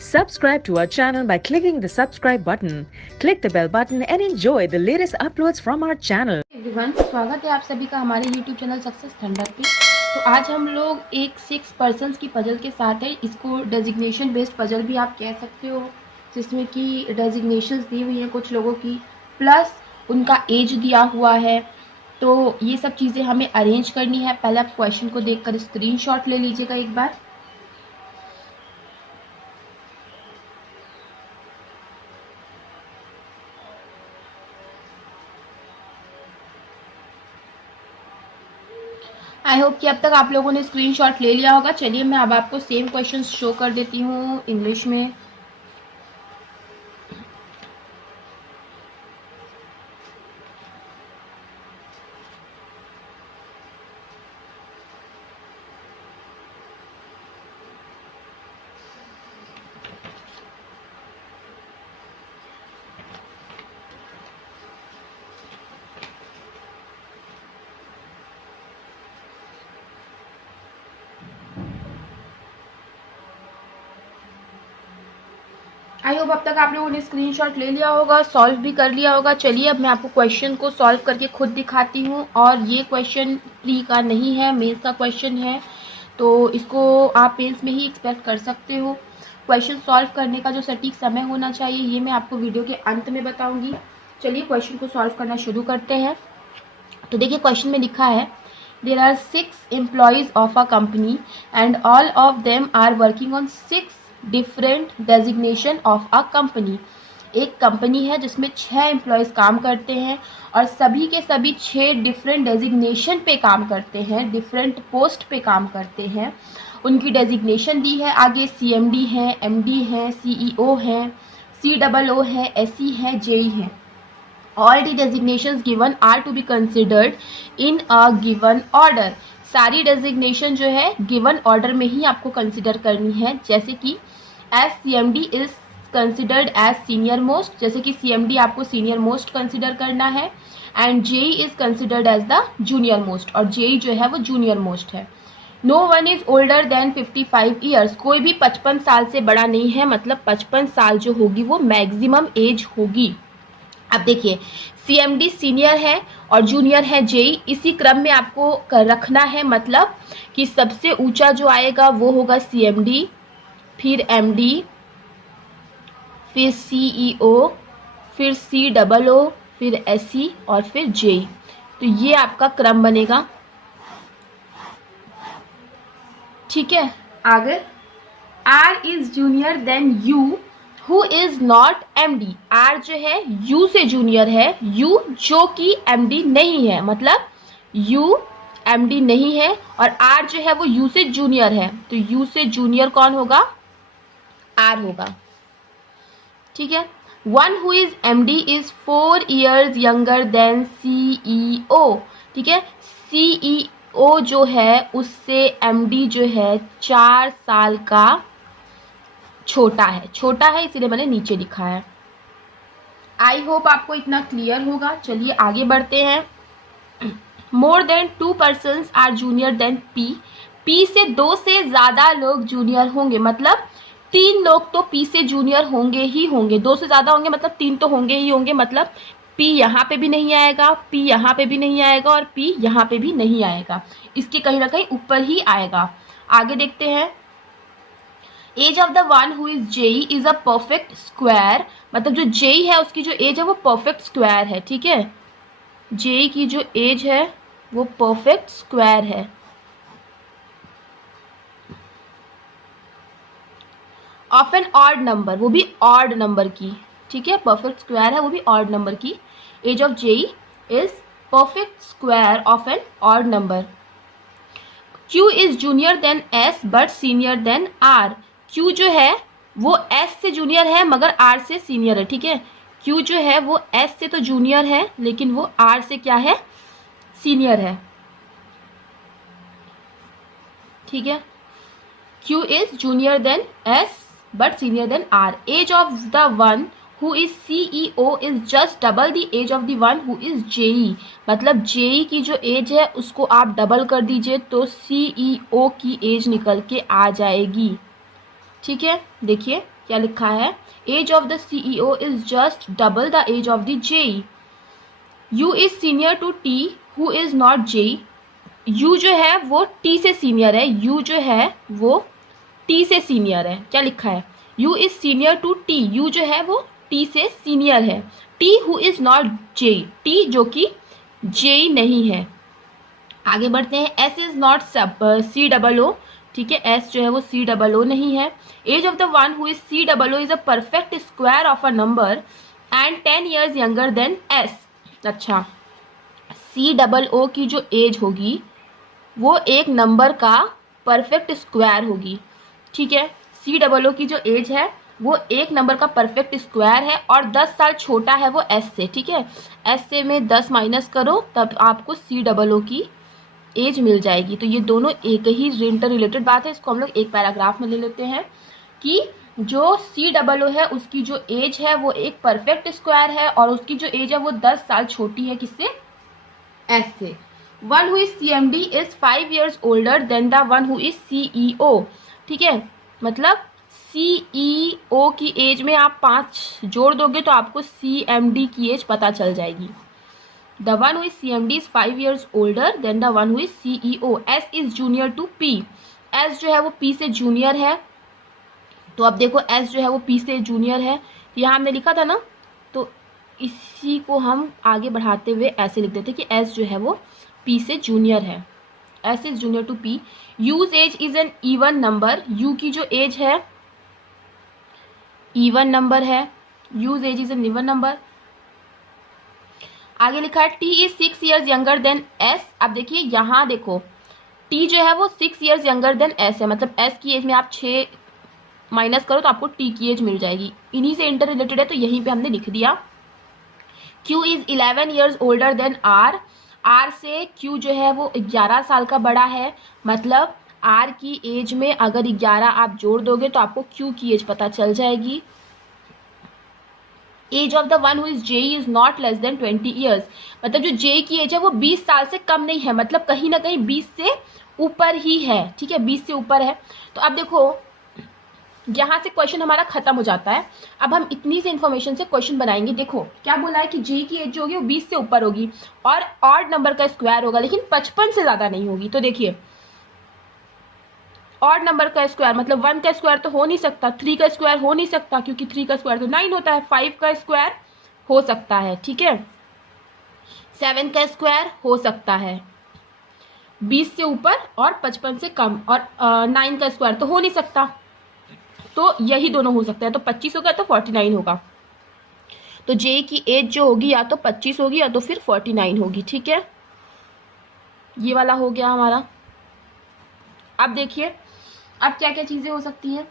Subscribe to our channel by clicking the subscribe button. Click the bell button and enjoy the latest uploads from our channel. Everyone, स्वागत है आप सभी का हमारे YouTube channel success thunder पे। तो आज हम लोग एक 6 पर्सन्स की पजल के साथ है। इसको डेजिग्नेशन बेस्ड पजल भी आप कह सकते हो, जिसमें कि डेजिग्नेशंस दी हुई हैं कुछ लोगों की, प्लस उनका एज दिया हुआ है। तो ये सब चीज़ें हमें अरेंज करनी है। पहले आप क्वेश्चन को देखकर स्क्रीनशॉट ले लीजिएगा एक बार। आई होप कि अब तक आप लोगों ने स्क्रीनशॉट ले लिया होगा। चलिए मैं अब आपको सेम क्वेश्चन शो कर देती हूँ इंग्लिश में। आई होप अब तक आप लोगों ने स्क्रीनशॉट ले लिया होगा, सॉल्व भी कर लिया होगा। चलिए अब मैं आपको क्वेश्चन को सॉल्व करके खुद दिखाती हूँ। और ये क्वेश्चन प्री का नहीं है, मेंस का क्वेश्चन है, तो इसको आप मेंस में ही एक्सपेक्ट कर सकते हो। क्वेश्चन सॉल्व करने का जो सटीक समय होना चाहिए ये मैं आपको वीडियो के अंत में बताऊँगी। चलिए क्वेश्चन को सॉल्व करना शुरू करते हैं। तो देखिए क्वेश्चन में लिखा है, there are 6 employees of a company and all of them are working on 6 different designation of a company. एक कंपनी है जिसमें 6 एम्प्लॉयज़ काम करते हैं और सभी के सभी 6 डिफरेंट डेजिग्नेशन पे काम करते हैं, डिफरेंट पोस्ट पे काम करते हैं। उनकी डेजिग्नेशन दी है, आगे CMD है, MD है, CEO है, COO है, SE है, JE है। All the designations given are to be considered in a given order। सारी डेजिग्नेशन जो है गिवन ऑर्डर में ही आपको कंसिडर करनी है। जैसे कि as CMD is considered as senior most, जैसे कि CMD आपको सीनियर मोस्ट कंसिडर करना है। And JE is considered as the junior most, और JE जो है वो जूनियर मोस्ट है। No one is older than 55 years. कोई भी 55 साल से बड़ा नहीं है, मतलब 55 साल जो होगी वो मैक्सिमम एज होगी। अब देखिए CMD सीनियर है और जूनियर है JE, इसी क्रम में आपको रखना है। मतलब कि सबसे ऊंचा जो आएगा वो होगा CMD, फिर MD, फिर CEO, फिर COO, फिर SE और फिर JE। तो ये आपका क्रम बनेगा, ठीक है। आगे R is junior than U who is not MD। R जो है U से जूनियर है, U जो कि MD नहीं है, मतलब U MD नहीं है, और R जो है वो U से जूनियर है। तो U से जूनियर कौन होगा? R होगा, ठीक है। One who is MD is 4 years younger then CEO, ठीक है। CEO जो है उससे MD जो है 4 साल का छोटा है, छोटा है इसीलिए मैंने नीचे लिखा है। आई होप आपको इतना क्लियर होगा। चलिए आगे बढ़ते हैं। More than 2 persons are junior than P। P से 2 से ज्यादा लोग जूनियर होंगे, मतलब 3 लोग तो P से जूनियर होंगे ही होंगे। 2 से ज्यादा होंगे मतलब 3 तो होंगे ही होंगे। मतलब P यहाँ पे भी नहीं आएगा, P यहाँ पे भी नहीं आएगा और P यहाँ पे भी नहीं आएगा, इसके कहीं ना कहीं ऊपर ही आएगा। आगे देखते हैं। Age of the one who is JE is a perfect square. मतलब जो JE है उसकी जो एज है वो परफेक्ट स्क्वायर है, ठीक है। JE की जो एज है वो परफेक्ट स्क्वायर है। ऑफ एन ऑड नंबर, वो भी ऑड नंबर की, ठीक है। परफेक्ट स्क्वायर है वो भी ऑड नंबर की। Age of JE is perfect square of an odd number. Q is junior than S but senior than R। Q जो है वो S से जूनियर है मगर R से सीनियर है, ठीक है। Q जो है वो S से तो जूनियर है लेकिन वो R से क्या है? सीनियर है, ठीक है। Q is junior than S but senior than R। Age of the one who is CEO is just double the age of the one who is JE। मतलब JE की जो एज है उसको आप डबल कर दीजिए तो CEO की एज निकल के आ जाएगी। ठीक है, देखिए क्या लिखा है, age of the CEO is just double the age of the JE। U is senior to T who is not JE। U जो है वो T से सीनियर है, U जो है वो T से सीनियर है। क्या लिखा है, U is senior to T, U जो है वो T से सीनियर है। T who is not JE, T जो कि JE नहीं है। आगे बढ़ते हैं, S इज नॉट COO। ठीक है, S जो है वो COO नहीं है। Age of the one who is COO is a perfect square of a number and 10 years younger than S। अच्छा, COO की जो एज होगी वो एक नंबर का परफेक्ट स्क्वायर होगी। ठीक है, COO की जो एज है वो एक नंबर का परफेक्ट स्क्वायर है और 10 साल छोटा है वो S से। ठीक है, S से में 10 माइनस करो तब आपको COO की एज मिल जाएगी। तो ये दोनों एक ही इंटर रिलेटेड बात है। इसको हम लोग एक पैराग्राफ में ले लेते हैं कि जो COO है उसकी जो एज है वो एक परफेक्ट स्क्वायर है और उसकी जो एज है वो 10 साल छोटी है किससे, S से। One who is CMD is 5 years older than the one who is CEO। ठीक है, मतलब CEO की एज में आप 5 जोड़ दोगे तो आपको CMD की एज पता चल जाएगी। The one who is CMD is 5 years older than the one who is CEO. S is junior to P. S जो है वो P से जूनियर है। तो अब देखो S जो है वो P से जूनियर है, यहाँ हमने लिखा था ना, तो इसी को हम आगे बढ़ाते हुए ऐसे लिख देते कि S जो है वो P से जूनियर है। S is junior to P. U's age is an even number. U की जो एज है even नंबर है। U's age is an even number. आगे लिखा है T is 6 years younger than S। अब देखिए यहाँ देखो T जो है वो 6 years younger than S है, मतलब S की एज में आप 6 माइनस करो तो आपको T की एज मिल जाएगी। इन्हीं से इंटर रिलेटेड है तो यहीं पे हमने लिख दिया। Q is 11 years older than R। R से Q जो है वो 11 साल का बड़ा है, मतलब R की एज में अगर 11 आप जोड़ दोगे तो आपको Q की एज पता चल जाएगी। Age of the one who is JE is not less than 20 years। मतलब जो JE की एज है वो 20 साल से कम नहीं है, मतलब कहीं ना कहीं 20 से ऊपर ही है। ठीक है, 20 से ऊपर है। तो अब देखो यहाँ से क्वेश्चन हमारा खत्म हो जाता है। अब हम इतनी से इन्फॉर्मेशन से क्वेश्चन बनाएंगे। देखो क्या बोला है कि JE की एज जो होगी वो 20 से ऊपर होगी और ऑड नंबर का स्क्वायर होगा, लेकिन 55 से ज्यादा नहीं होगी। तो देखिए ऑड नंबर का स्क्वायर मतलब 1 का स्क्वायर तो हो नहीं सकता, 3 का स्क्वायर हो नहीं सकता क्योंकि 3 का स्क्वायर तो 9 होता है, 5 का स्क्वायर हो सकता है। ठीक है, 7 का स्क्वायर हो सकता है 20 से ऊपर और 55 से कम, और 9 का स्क्वायर तो हो नहीं सकता, तो यही दोनों हो सकते हैं। तो 25 होगा तो 49 होगा। तो JE की एज जो होगी या तो 25 होगी या तो फिर 49 होगी। ठीक है, ये वाला हो गया हमारा। अब देखिए अब क्या क्या चीजें हो सकती हैं।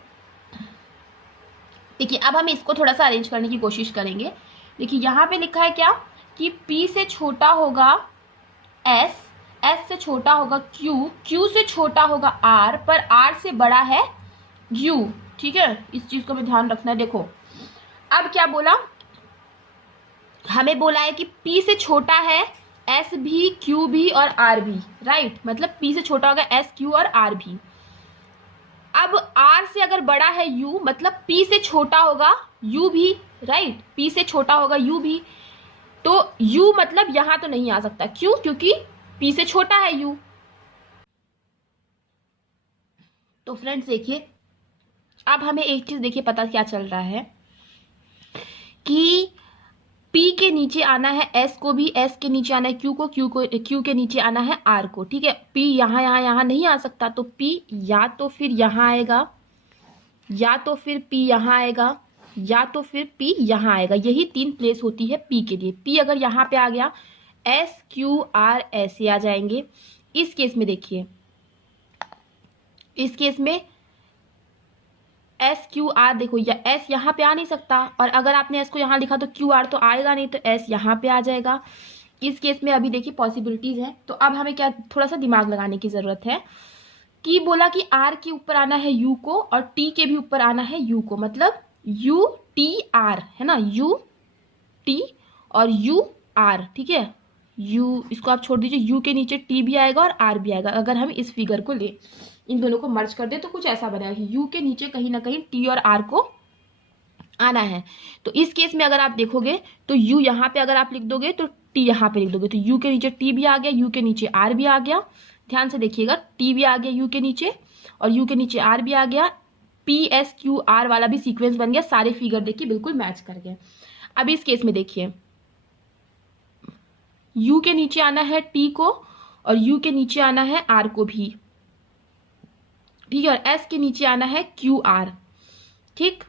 देखिए अब हम इसको थोड़ा सा अरेंज करने की कोशिश करेंगे। देखिए यहाँ पे लिखा है क्या कि P से छोटा होगा S, S से छोटा होगा Q, Q से छोटा होगा R, पर R से बड़ा है U। ठीक है, इस चीज को भी ध्यान रखना है। देखो अब क्या बोला, हमें बोला है कि P से छोटा है S भी, Q भी और R भी, राइट। मतलब P से छोटा होगा S, Q और R भी। अब R से अगर बड़ा है U, मतलब P से छोटा होगा U भी, राइट। P से छोटा होगा U भी, तो U मतलब यहां तो नहीं आ सकता। क्यों? क्योंकि P से छोटा है U। तो फ्रेंड्स देखिए अब हमें एक चीज देखिए पता क्या चल रहा है कि P के नीचे आना है S को भी, S के नीचे आना है Q को, Q के नीचे आना है R को। ठीक है, P यहाँ नहीं आ सकता, तो P या तो फिर यहाँ आएगा, या तो फिर P यहाँ आएगा, या तो फिर P यहाँ आएगा। यही 3 प्लेस होती है P के लिए। P अगर यहाँ पे आ गया, S Q R ऐसे आ जाएंगे। इस केस में देखिए, इस केस में S Q R देखो, या S यहाँ पे आ नहीं सकता, और अगर आपने S को यहाँ लिखा तो Q R तो आएगा नहीं, तो S यहाँ पे आ जाएगा। इस केस में अभी देखिए पॉसिबिलिटीज है। तो अब हमें क्या थोड़ा सा दिमाग लगाने की जरूरत है कि बोला कि R के ऊपर आना है U को और T के भी ऊपर आना है U को, मतलब यू टी आर है ना, यू टी और यू आर, ठीक है। यू इसको आप छोड़ दीजिए, यू के नीचे टी भी आएगा और आर भी आएगा। अगर हम इस फिगर को ले, इन दोनों को मर्ज कर दे तो कुछ ऐसा बनेगा, यू के नीचे कहीं ना कहीं टी और आर को आना है। तो इस केस में अगर आप देखोगे तो यू यहाँ पे अगर आप लिख दोगे तो टी यहाँ पे लिख दोगे, तो यू के नीचे टी भी आ गया, यू के नीचे आर भी आ गया। ध्यान से देखिएगा, टी भी आ गया यू के नीचे और यू के नीचे आर भी आ गया। पी एस क्यू आर वाला भी सीक्वेंस बन गया, सारे फिगर देखिए बिल्कुल मैच कर गए। अब इस केस में देखिए, यू के नीचे आना है टी को और यू के नीचे आना है आर को भी, ठीक है, और एस के नीचे आना है क्यू आर। ठीक,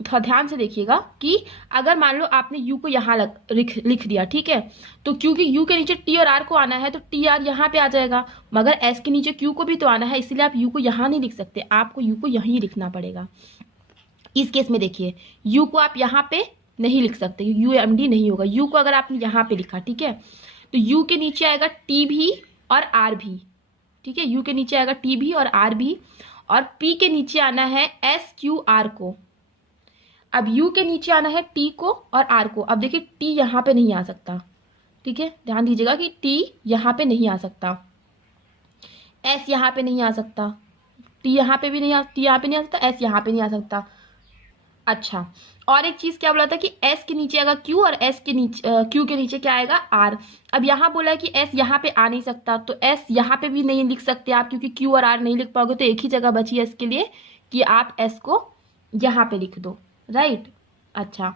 थोड़ा ध्यान से देखिएगा कि अगर मान लो आपने यू को यहाँ लिख दिया, ठीक है, तो क्योंकि यू के नीचे टी और आर को आना है तो टी आर यहाँ पे आ जाएगा, मगर एस के नीचे क्यू को भी तो आना है, इसलिए आप यू को यहाँ नहीं लिख सकते, आपको यू को यहीं लिखना पड़ेगा। इस केस में देखिए, यू को आप यहाँ पे नहीं लिख सकते, यू एम डी नहीं होगा। यू को अगर आपने यहाँ पे लिखा, ठीक है, तो यू के नीचे आएगा टी भी और आर भी, ठीक है, यू के नीचे आएगा टी भी और आर भी, और पी के नीचे आना है एस क्यू आर को। अब यू के नीचे आना है टी को और आर को। अब देखिए टी यहाँ पे नहीं आ सकता, ठीक है, ध्यान दीजिएगा कि टी यहाँ पे नहीं आ सकता, एस यहाँ पे नहीं आ सकता, टी यहाँ पे भी नहीं आ, टी यहाँ पे नहीं आ सकता, एस यहाँ पे नहीं आ सकता। अच्छा, और एक चीज क्या बोला था कि एस के नीचे आएगा क्यू और एस के नीचे क्यू के नीचे क्या आएगा आर। अब यहाँ बोला है कि एस यहाँ पे आ नहीं सकता, तो एस यहाँ पे भी नहीं लिख सकते आप, क्योंकि क्यू और आर नहीं लिख पाओगे, तो एक ही जगह बची है इसके लिए कि आप एस को यहाँ पे लिख दो, राइट। अच्छा,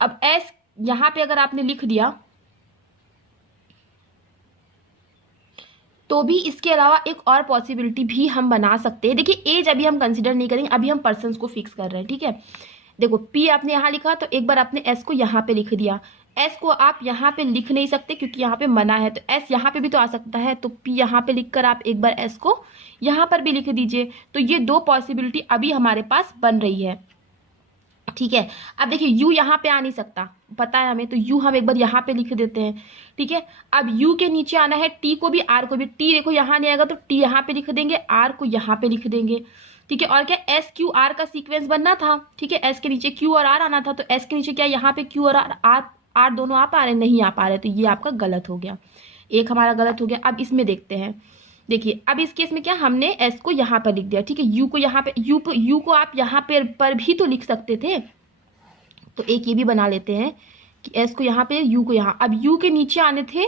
अब एस यहाँ पे अगर आपने लिख दिया तो भी इसके अलावा एक और पॉसिबिलिटी भी हम बना सकते हैं। देखिए एज अभी हम कंसिडर नहीं करेंगे, अभी हम पर्सन्स को फिक्स कर रहे हैं, ठीक है। देखो पी आपने यहाँ लिखा तो एक बार आपने एस को यहाँ पे लिख दिया, एस को आप यहाँ पे लिख नहीं सकते क्योंकि यहाँ पे मना है, तो एस यहाँ पे भी तो आ सकता है, तो पी यहाँ पे लिखकर आप एक बार एस को यहाँ पर भी लिख दीजिए। तो ये दो पॉसिबिलिटी अभी हमारे पास बन रही है, ठीक है। अब देखिए यू यहाँ पे आ नहीं सकता, पता है हमें, तो यू हम एक बार यहाँ पे लिख देते हैं, ठीक है। अब यू के नीचे आना है टी को भी आर को भी, टी देखो यहाँ नहीं आएगा तो टी यहाँ पे लिख देंगे, आर को यहाँ पे लिख देंगे, ठीक है। और क्या एस क्यू आर का सीक्वेंस बनना था, ठीक है, एस के नीचे क्यू और आर आना था, तो एस के नीचे क्या यहाँ पे क्यू और आर दोनों आ पा रहे, नहीं आ पा रहे, तो ये आपका गलत हो गया, एक हमारा गलत हो गया। अब इसमें देखते हैं, देखिए अब इस केस में क्या हमने एस को यहाँ पर लिख दिया, ठीक है, यू को यहाँ पे यू को आप यहाँ पर भी तो लिख सकते थे, तो एक ये भी बना लेते हैं कि एस को यहाँ पे यू को यहाँ। अब यू के नीचे आने थे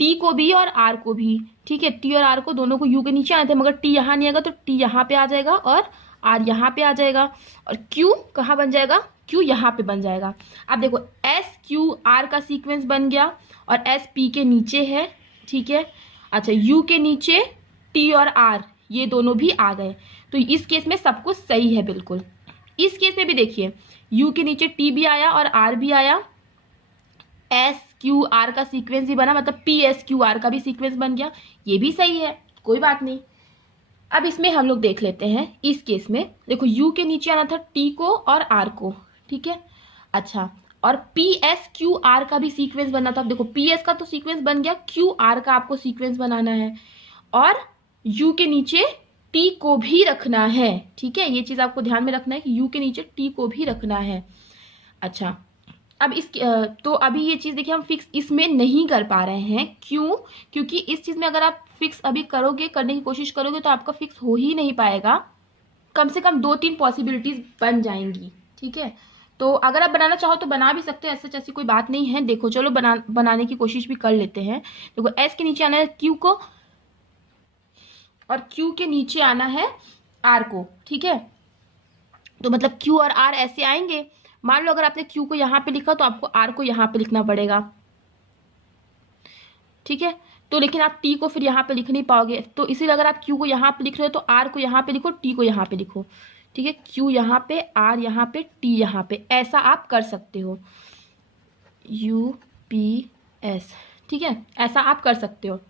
टी को भी और आर को भी, ठीक है, टी और आर को दोनों को यू के नीचे आने थे, मगर टी यहाँ नहीं आएगा तो टी यहाँ पे आ जाएगा और आर यहाँ पे आ जाएगा, और क्यू कहाँ बन जाएगा, क्यू यहाँ पे बन जाएगा। अब देखो एस क्यू आर का सीक्वेंस बन गया और एस पी के नीचे है, ठीक है। अच्छा, यू के नीचे टी और आर ये दोनों भी आ गए, तो इस केस में सब कुछ सही है बिल्कुल। इस केस में भी देखिए यू के नीचे टी भी आया और आर भी आया, एस क्यू आर का सीक्वेंस ही बना, मतलब पी एस क्यू आर का भी सीक्वेंस बन गया, ये भी सही है, कोई बात नहीं। अब इसमें हम लोग देख लेते हैं, इस केस में देखो यू के नीचे आना था टी को और आर को, ठीक है। अच्छा, और पी एस क्यू आर का भी सीक्वेंस बनना था। देखो पी एस का तो सीक्वेंस बन गया, क्यू आर का आपको सीक्वेंस बनाना है और यू के नीचे टी को भी रखना है, ठीक है, ये चीज आपको ध्यान में रखना है कि यू के नीचे टी को भी रखना है। अच्छा, अब इस तो अभी ये चीज देखिए हम फिक्स इसमें नहीं कर पा रहे हैं, क्यों, क्योंकि इस चीज में अगर आप फिक्स अभी करोगे, करने की कोशिश करोगे, तो आपका फिक्स हो ही नहीं पाएगा, कम से कम 2-3 पॉसिबिलिटीज बन जाएंगी, ठीक है। तो अगर आप बनाना चाहो तो बना भी सकते हो, ऐसी कोई बात नहीं है। देखो चलो बनाने की कोशिश भी कर लेते हैं। देखो एस के नीचे आना है क्यू को और क्यू के नीचे आना है आर को, ठीक है, तो मतलब क्यू और आर ऐसे आएंगे। मान लो अगर आपने क्यू को यहाँ पे लिखा तो आपको आर को यहाँ पे लिखना पड़ेगा, ठीक है, तो लेकिन आप टी को फिर यहाँ पे लिख नहीं पाओगे, तो इसीलिए अगर आप क्यू को यहाँ पे लिख रहे हो तो आर को यहाँ पे लिखो, टी को यहाँ पे लिखो, ठीक है, क्यू यहाँ पे, आर यहाँ पे, टी यहाँ पे, ऐसा आप कर सकते हो, यू पी एस, ठीक है, ऐसा आप कर सकते हो।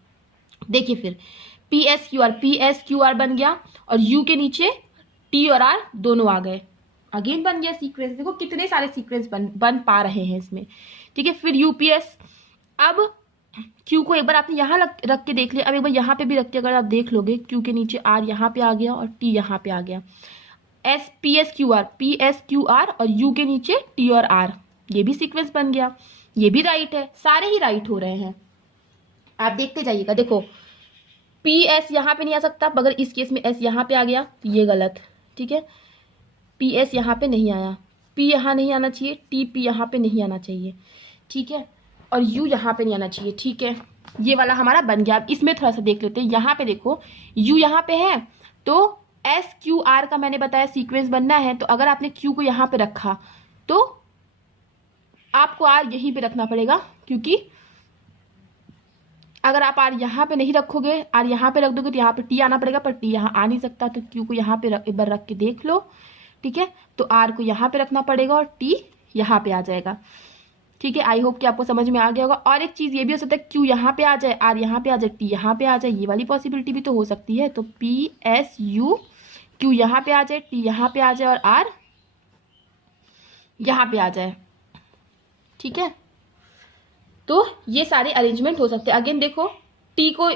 देखिए फिर पी एस क्यू आर बन गया और यू के नीचे टी और आर दोनों आ गए, अगेन बन गया सीक्वेंस। देखो कितने सारे सीक्वेंस बन पा रहे हैं इसमें, ठीक है। फिर यूपीएस, अब क्यू को एक बार आपने यहाँ रख के देख लिया, अब एक बार यहाँ पे भी रख के अगर आप देख लोगे, क्यू के नीचे आर यहाँ पे आ गया और टी यहाँ पे आ गया, S P S Q R और यू के नीचे टी और आर, ये भी सीक्वेंस बन गया, ये भी राइट है, सारे ही राइट हो रहे हैं। आप देखते जाइएगा, देखो पी एस यहाँ पे नहीं आ सकता, मगर इस केस में एस यहाँ पे आ गया तो ये गलत, ठीक है। पी एस यहाँ पे नहीं आया, पी यहाँ नहीं आना चाहिए, टी पी यहाँ पे नहीं आना चाहिए, ठीक है, और यू यहाँ पे नहीं आना चाहिए, ठीक है। ये वाला हमारा बन गया। अब इसमें थोड़ा सा देख लेते हैं, यहाँ पे देखो यू यहाँ पे है तो एस क्यू आर का मैंने बताया सीक्वेंस बनना है, तो अगर आपने क्यू को यहाँ पे रखा तो आपको आर यहीं पे रखना पड़ेगा, क्योंकि अगर आप आर यहाँ पे नहीं रखोगे, आर यहाँ पे रख दोगे तो यहाँ पे टी आना पड़ेगा, पर टी यहाँ आ नहीं सकता, तो क्यू को यहाँ पे एक बार रख के देख लो, ठीक है। तो आर को यहाँ पे रखना पड़ेगा और टी यहाँ पे आ जाएगा, ठीक है। आई होप कि आपको समझ में आ गया होगा। और एक चीज ये भी हो सकता है क्यू यहाँ पे आ जाए, आर यहाँ पे आ जाए, टी यहाँ पे आ जाए, ये वाली पॉसिबिलिटी भी तो हो सकती है। तो पी एस यू, क्यू यहाँ पे आ जाए, टी यहाँ पे आ जाए और आर यहाँ पे आ जाए, ठीक है। तो ये सारे अरेंजमेंट हो सकते हैं। अगेन देखो टी को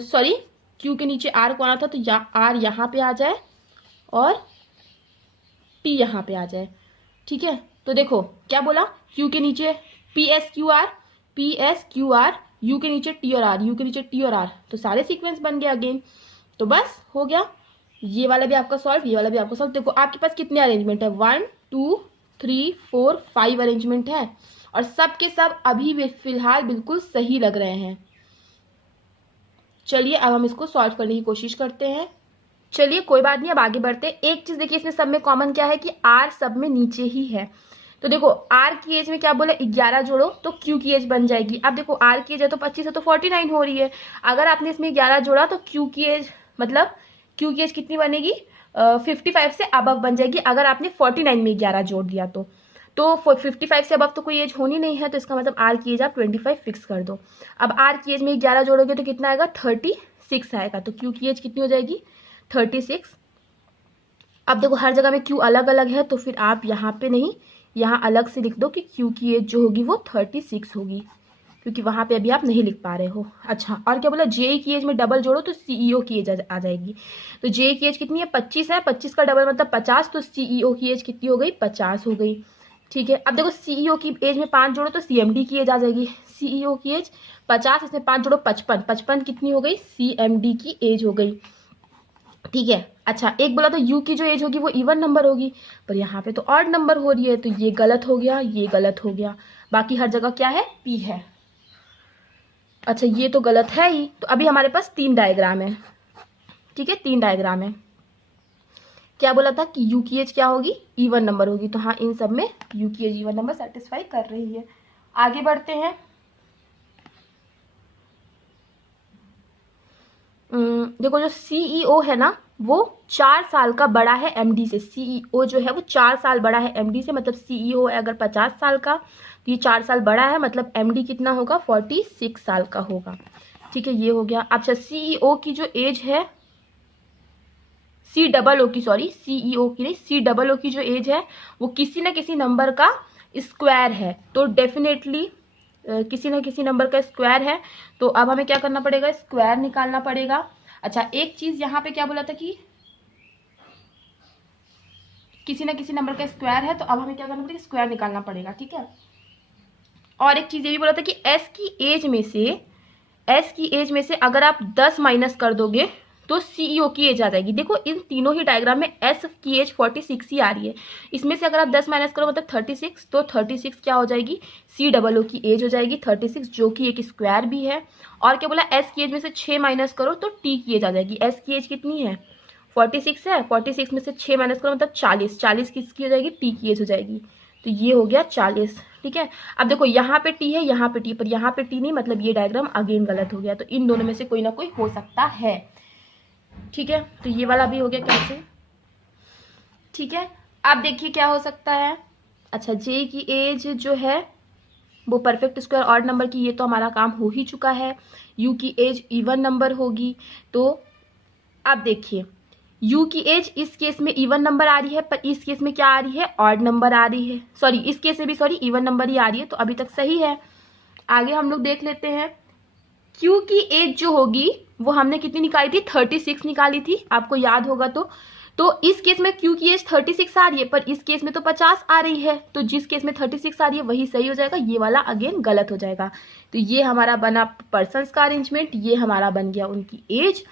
सॉरी क्यू के नीचे आर को आना था, तो आर यहाँ पे आ जाए और टी यहाँ पे आ जाए, ठीक है। तो देखो क्या बोला, क्यू के नीचे P S Q R, you के नीचे टी और आर, यू के नीचे टी और आर, तो सारे सीक्वेंस बन गए अगेन। तो बस हो गया, ये वाला भी आपका सॉल्व, ये वाला भी आपका सॉल्व। देखो आपके पास कितने अरेंजमेंट है, 1 2 3 4 5 अरेंजमेंट है, और सब के सब अभी भी फिलहाल बिल्कुल सही लग रहे हैं। चलिए अब हम इसको सॉल्व करने की कोशिश करते हैं। चलिए कोई बात नहीं, अब आगे बढ़ते। एक चीज देखिए इसमें सब में कॉमन क्या है कि आर सब में नीचे ही है। तो देखो आर की एज में क्या बोला, 11 जोड़ो तो क्यू की एज बन जाएगी। अब देखो आर की एज है तो 25 है तो 49 हो रही है। अगर आपने इसमें 11 जोड़ा तो क्यू की एज मतलब क्यू की एज कितनी बनेगी, 55 से अबव बन जाएगी। अगर आपने 49 में 11 जोड़ दिया तो 55 से अबव तो कोई एज होनी नहीं है, तो इसका मतलब आर की एज आप 25 फिक्स कर दो। अब आर की एज में 11 जोड़ोगे तो कितना आएगा, 36 आएगा। तो क्यू की एज कितनी हो जाएगी, 36। अब देखो हर जगह में क्यू अलग अलग है, तो फिर आप यहाँ पे नहीं, यहाँ अलग से लिख दो कि क्यू की एज जो होगी वो 36 होगी, क्योंकि वहां पे अभी आप नहीं लिख पा रहे हो। अच्छा और क्या बोला, जे की एज में डबल जोड़ो तो सीईओ की एज आ जाएगी। तो जे की एज कितनी है, 25 है, 25 का डबल मतलब 50, तो सीईओ की एज कितनी हो गई, 50 हो गई, ठीक है। अब देखो सीईओ की एज में 5 जोड़ो तो सीएमडी की एज आ जाएगी। सीईओ की एज 50, इसमें 5 जोड़ो 55, 55 कितनी हो गई, सीएमडी की एज हो गई, ठीक है। अच्छा एक बोला तो यू की जो एज होगी वो इवन नंबर होगी, पर यहाँ पे तो ऑड नंबर हो रही है, तो ये गलत हो गया, ये गलत हो गया। बाकी हर जगह क्या है, पी है। अच्छा ये तो गलत है ही। तो अभी हमारे पास 3 डायग्राम है, ठीक है, 3 डायग्राम है। क्या बोला था कि यू की एज क्या होगी, इवन नंबर होगी। तो हाँ इन सब में यू की एज इवन नंबर सेटिस्फाई कर रही है। आगे बढ़ते हैं। देखो जो सीईओ है ना वो 4 साल का बड़ा है एमडी से। सीईओ जो है वो 4 साल बड़ा है एमडी से, मतलब सीईओ है अगर 50 साल का तो ये 4 साल बड़ा है, मतलब एमडी कितना होगा, 46 साल का होगा, ठीक है। ये हो गया। अच्छा सीईओ की जो एज है, सीईओ की जो एज है वो किसी ना किसी नंबर का स्क्वायर है, तो डेफिनेटली किसी ना किसी नंबर का स्क्वायर है। तो अब हमें क्या करना पड़ेगा, स्क्वायर निकालना पड़ेगा। अच्छा एक चीज यहाँ पे क्या बोला था कि किसी ना किसी नंबर का स्क्वायर है, तो अब हमें क्या करना पड़ेगा, स्क्वायर निकालना पड़ेगा, ठीक है। और एक चीज ये भी बोला था कि एस की एज में से अगर आप 10 माइनस कर दोगे तो सीईओ की एज आ जाएगी। देखो इन तीनों ही डायग्राम में एस की एज 46 ही आ रही है, इसमें से अगर आप 10 माइनस करो मतलब 36, तो 36 क्या हो जाएगी, सीओ की एज हो जाएगी 36, जो कि एक स्क्वायर भी है। और क्या बोला, एस की एज में से 6 माइनस करो तो टी की एज आ जाएगी। एस की एज कितनी है, 46 है, 46 में से 6 माइनस करो मतलब 40, 40 किसकी हो जाएगी, टी की एज हो जाएगी। तो ये हो गया 40, ठीक है। अब देखो यहाँ पे टी है, यहाँ पे टी, पर यहाँ पे टी नहीं, मतलब ये डायग्राम अगेन गलत हो गया। तो इन दोनों में से कोई ना कोई हो सकता है, ठीक है। तो ये वाला भी हो गया कैसे, ठीक है। अब देखिए क्या हो सकता है। अच्छा जे की एज जो है वो परफेक्ट स्क्वायर ऑड नंबर की, ये तो हमारा काम हो ही चुका है। यू की एज इवन नंबर होगी, तो अब देखिए यू की एज इस केस में इवन नंबर आ रही है, पर इस केस में क्या आ रही है, ऑड नंबर आ रही है। सॉरी इस केस में भी इवन नंबर ही आ रही है, तो अभी तक सही है। आगे हम लोग देख लेते हैं। क्यू की एज जो होगी वो हमने कितनी निकाली थी, 36 निकाली थी, आपको याद होगा। तो तो इस केस में क्यू की एज 36 आ रही है, पर इस केस में तो 50 आ रही है, तो जिस केस में 36 आ रही है वही सही हो जाएगा, ये वाला अगेन गलत हो जाएगा। तो ये हमारा बना पर्सन्स का अरेंजमेंट, ये हमारा बन गया उनकी एज,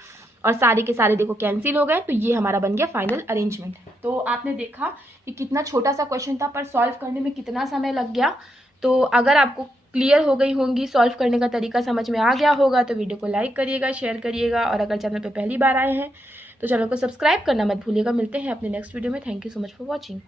और सारे के सारे देखो कैंसिल हो गए, तो ये हमारा बन गया फाइनल अरेंजमेंट। तो आपने देखा कि कितना छोटा सा क्वेश्चन था पर सॉल्व करने में कितना समय लग गया। तो अगर आपको क्लियर हो गई होंगी, सॉल्व करने का तरीका समझ में आ गया होगा, तो वीडियो को लाइक करिएगा, शेयर करिएगा, और अगर चैनल पे पहली बार आए हैं तो चैनल को सब्सक्राइब करना मत भूलिएगा। मिलते हैं अपने नेक्स्ट वीडियो में। Thank you so much for watching.